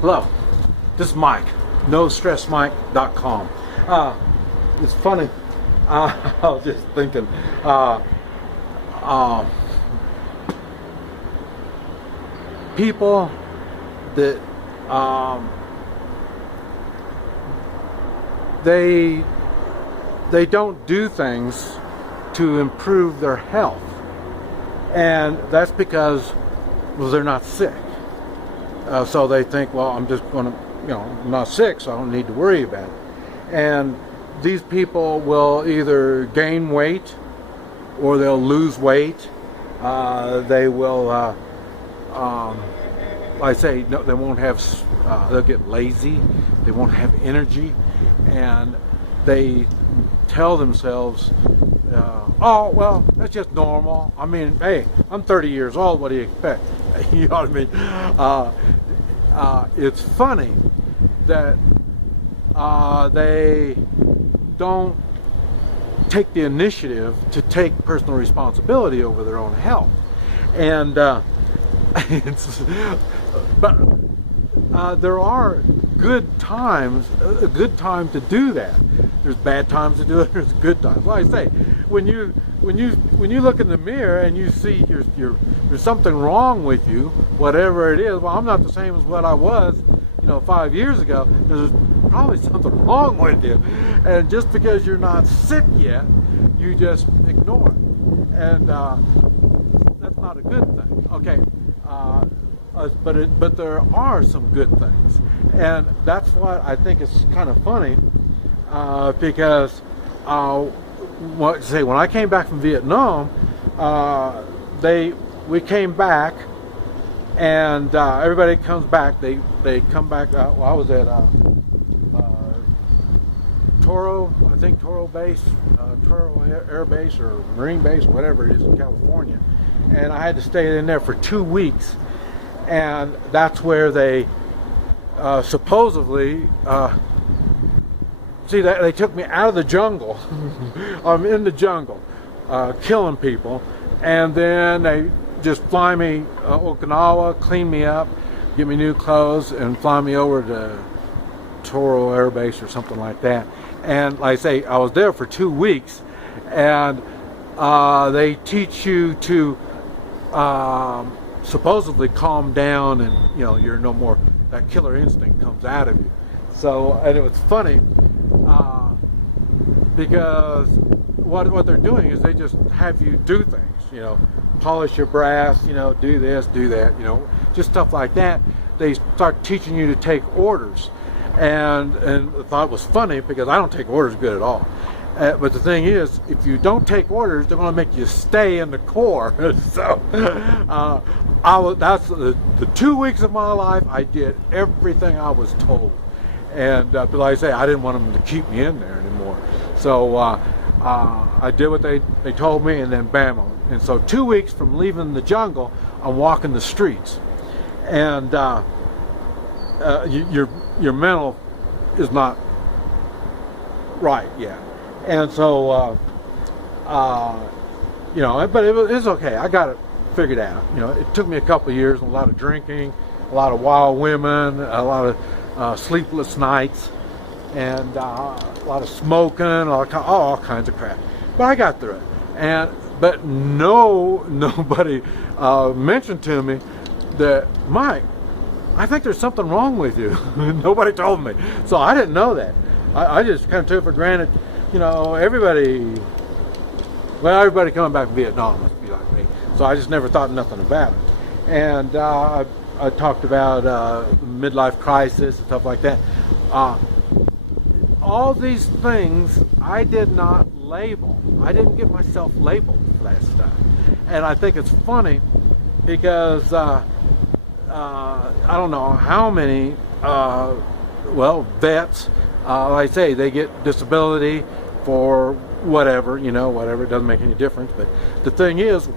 Hello, this is Mike, NoStressMike.com. It's funny, I was just thinking, people that they don't do things to improve their health, and that's because, well, they're not sick. So they think, well, I'm just going to, I'm not sick, so I don't need to worry about it. And these people will either gain weight or they'll lose weight. They will, I say, no, they won't have, they'll get lazy, they won't have energy, and they tell themselves, oh, well, that's just normal. I mean, hey, I'm 30 years old, what do you expect? You know what I mean? It's funny that they don't take the initiative to take personal responsibility over their own health. And there are good times, a good time to do that. There's bad times to do it. There's good times. Like I say, when you look in the mirror and you see there's something wrong with you, whatever it is. Well, I'm not the same as what I was, 5 years ago. There's probably something wrong with you, and just because you're not sick yet, you just ignore it, and that's not a good thing. Okay. But there are some good things, and that's what I think is kind of funny, because when I came back from Vietnam, we came back, and everybody comes back. They come back. Well, I was at Toro, I think Toro base, Toro Air Base or Marine Base, whatever it is in California, and I had to stay in there for 2 weeks. And that's where they supposedly, they took me out of the jungle. I'm in the jungle, killing people, and then they just fly me Okinawa, clean me up, give me new clothes, and fly me over to Toro Air Base or something like that. And like I say, I was there for 2 weeks, and they teach you to supposedly calm down, and you're no more, that killer instinct comes out of you. So, and it was funny because what they're doing is they just have you do things, polish your brass, do this, do that, just stuff like that. They start teaching you to take orders, and I thought it was funny because I don't take orders good at all. But the thing is, if you don't take orders, they're going to make you stay in the Corps. So, that's the 2 weeks of my life. I did everything I was told, and but like I say, I didn't want them to keep me in there anymore. So I did what they told me, and then bam. And so 2 weeks from leaving the jungle, I'm walking the streets, and your mental is not right yet. And so, but it's okay. I got it figured out. It took me a couple of years, a lot of drinking, a lot of wild women, a lot of sleepless nights, and a lot of smoking, all kinds of crap. But I got through it. But nobody mentioned to me that, Mike, I think there's something wrong with you. Nobody told me. So I didn't know that. I just kind of took it for granted. Everybody coming back from Vietnam must be like me. So I just never thought nothing about it. And I talked about midlife crisis and stuff like that. All these things I did not label. I didn't get myself labeled for that stuff. And I think it's funny because I don't know how many vets, like I say, they get disability for whatever, whatever, it doesn't make any difference. But the thing is,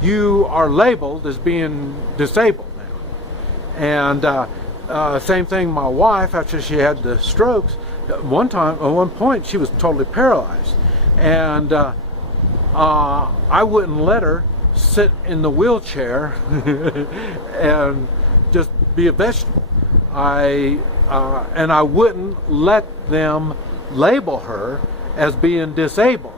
you are labeled as being disabled now. And same thing, my wife, after she had the strokes, at one point, she was totally paralyzed. And I wouldn't let her sit in the wheelchair and just be a vegetable. And I wouldn't let them label her as being disabled.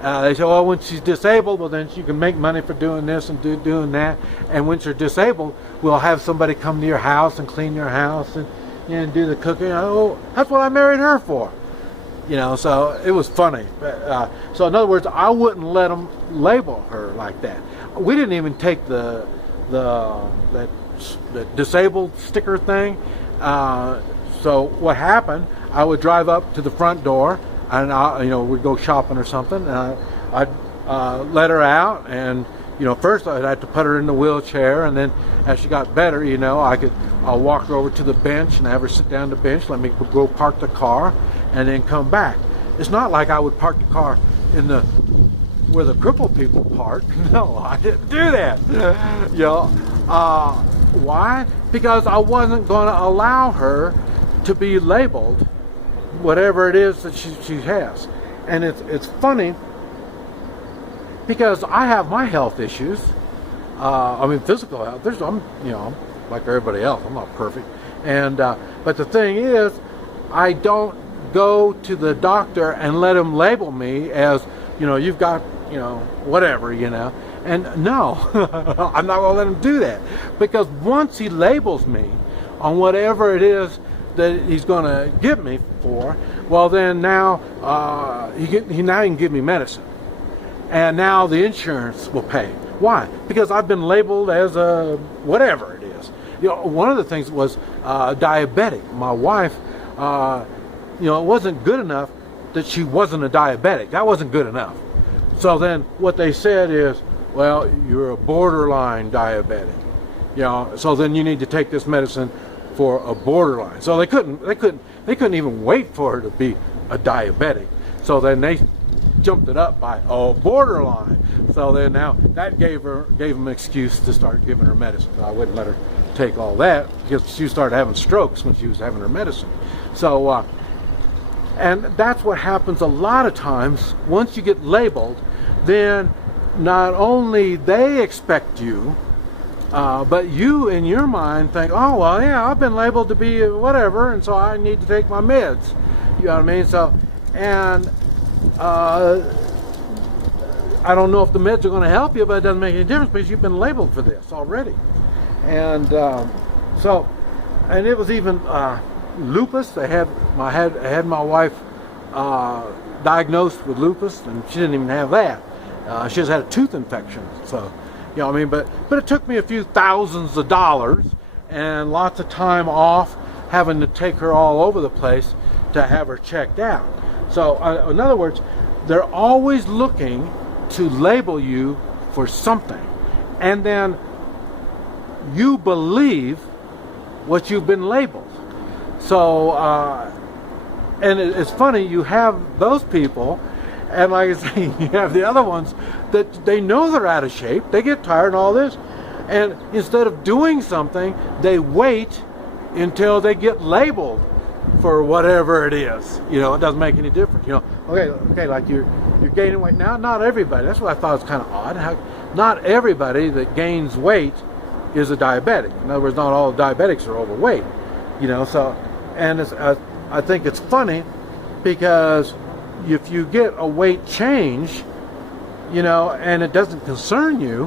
They say, well, when she's disabled, well, then she can make money for doing this and doing that. And when she's disabled, we'll have somebody come to your house and clean your house and do the cooking. Oh, that's what I married her for. So it was funny. So in other words, I wouldn't let them label her like that. We didn't even take the disabled sticker thing. So what happened, I would drive up to the front door, and we'd go shopping or something, and I'd let her out, and first I'd have to put her in the wheelchair, and then as she got better, I'll walk her over to the bench and have her sit down on the bench, let me go park the car, and then come back. It's not like I would park the car in where the crippled people park. No, I didn't do that. Why? Because I wasn't going to allow her to be labeled whatever it is that she has. And it's funny because I have my health issues. Physical health. I'm like everybody else. I'm not perfect. And but the thing is, I don't go to the doctor and let him label me as you've got whatever. And no, I'm not going to let him do that, because once he labels me on whatever it is that he's going to give me for, well, then now he can give me medicine, and now the insurance will pay. Why? Because I've been labeled as a whatever it is. One of the things was diabetic. My wife, it wasn't good enough that she wasn't a diabetic. That wasn't good enough. So then what they said is, well, you're a borderline diabetic. So then you need to take this medicine for a borderline. So they couldn't even wait for her to be a diabetic. So then they jumped it up by borderline. So then now that gave them an excuse to start giving her medicine. I wouldn't let her take all that, because she started having strokes when she was having her medicine. So and that's what happens a lot of times. Once you get labeled, then not only they expect you, but you in your mind think, oh, well, yeah, I've been labeled to be whatever, and so I need to take my meds. You know what I mean? So, and I don't know if the meds are going to help you, but it doesn't make any difference because you've been labeled for this already. And and it was even lupus. I had my wife diagnosed with lupus, and she didn't even have that. She just had a tooth infection. So, but it took me a few thousands of dollars and lots of time off, having to take her all over the place to have her checked out. So, in other words, they're always looking to label you for something, and then you believe what you've been labeled. So, and it's funny, you have those people, and like I say, you have the other ones that they know they're out of shape, they get tired and all this, and instead of doing something, they wait until they get labeled for whatever it is. It doesn't make any difference. Okay, like you're gaining weight now. Not everybody. That's what I thought was kind of odd. Not everybody that gains weight is a diabetic. In other words, not all diabetics are overweight. So, and I think it's funny because if you get a weight change, and it doesn't concern you,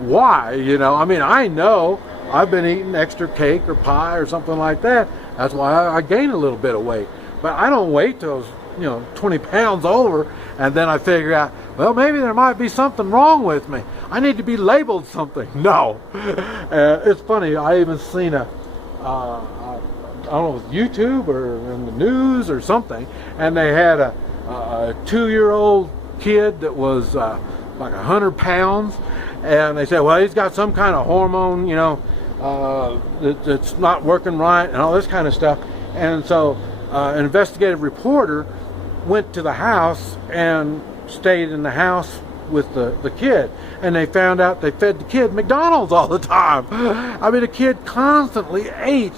why? I know I've been eating extra cake or pie or something like that. That's why I gain a little bit of weight. But I don't wait till 20 pounds over, and then I figure out, well, maybe there might be something wrong with me. I need to be labeled something. No. It's funny. I even seen I don't know if it was YouTube or in the news or something, and they had a 2-year-old kid that was like 100 pounds, and they said, well, he's got some kind of hormone, that's not working right and all this kind of stuff. And so an investigative reporter went to the house and stayed in the house with the kid, and they found out they fed the kid McDonald's all the time. The kid constantly ate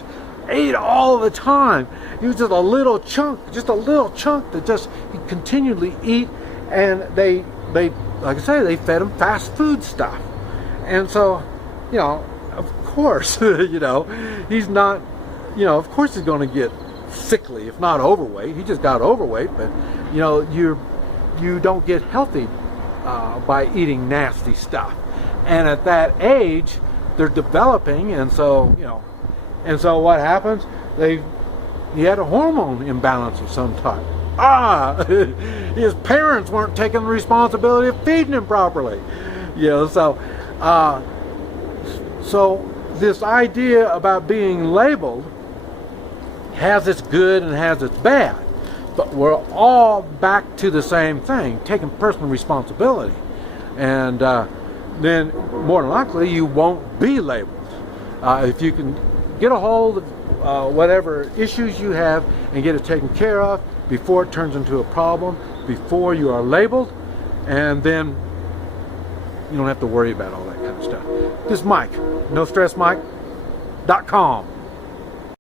all the time. He was just a little chunk that just he continually eat, and they like I say, they fed him fast food stuff. And so, of course, he's not, of course he's going to get sickly, if not overweight. He just got overweight, but you don't get healthy by eating nasty stuff. And at that age, they're developing, and so what happens? He had a hormone imbalance of some type. His parents weren't taking the responsibility of feeding him properly. So this idea about being labeled has its good and has its bad, but we're all back to the same thing, taking personal responsibility, and then more than likely you won't be labeled. If you can get a hold of whatever issues you have and get it taken care of before it turns into a problem, before you are labeled, and then you don't have to worry about all that kind of stuff. This is Mike, NoStressMike.com.